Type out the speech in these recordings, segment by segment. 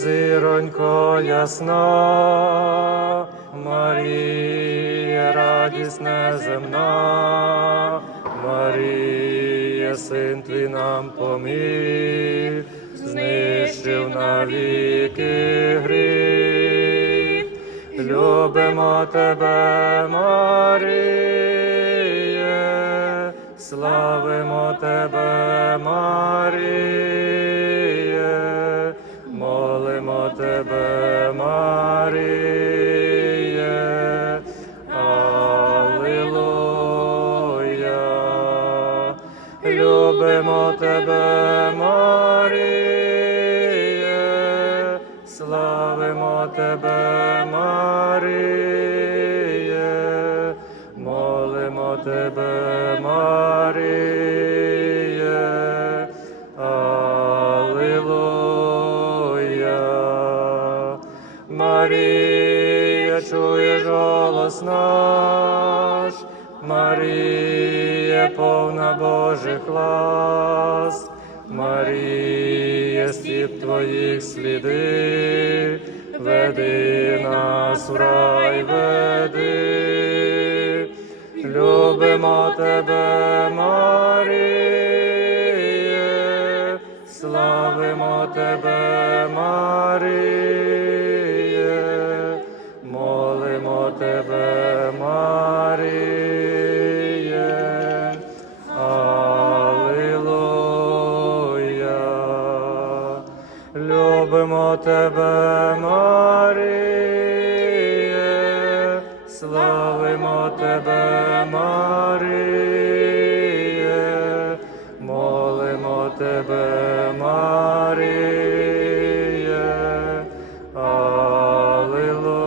зіронько ясна, Марія, радість неземна, Марія, син твій нам поміг, знищив навіки гріх. Любимо тебе, Маріє, славимо тебе, Маріє, Любимо тебе, Маріє, славимо тебе, Маріє, молимо тебе, Маріє, Аллилуйя. Марія, чуєш голос наш, Марія, повна Божих ласк, Марія, стіп твоїх сліди, веди нас в рай, веди, любимо тебе, Маріє, славимо тебе, Маріє, молимо тебе, Маріє, Тебе, Маріє, славимо тебе, Маріє, молимо тебе, Маріє, Аллилуйя.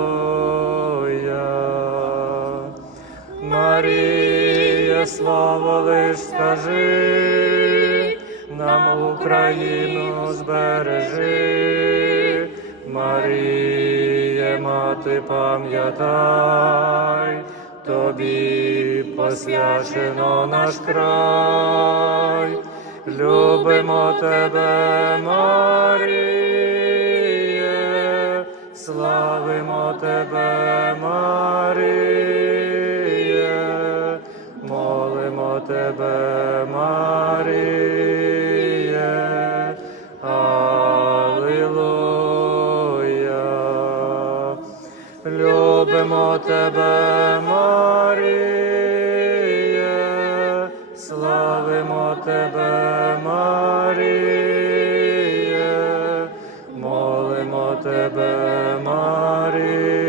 Марія, слава лиш скажи, нам Україну збережи, Маріє, мати, пам'ятай, тобі посвячено наш край, любимо тебе, Маріє, славимо тебе, Маріє, молимо тебе, Любимо тебе, Маріє, славимо тебе, Маріє, молимо тебе, Маріє,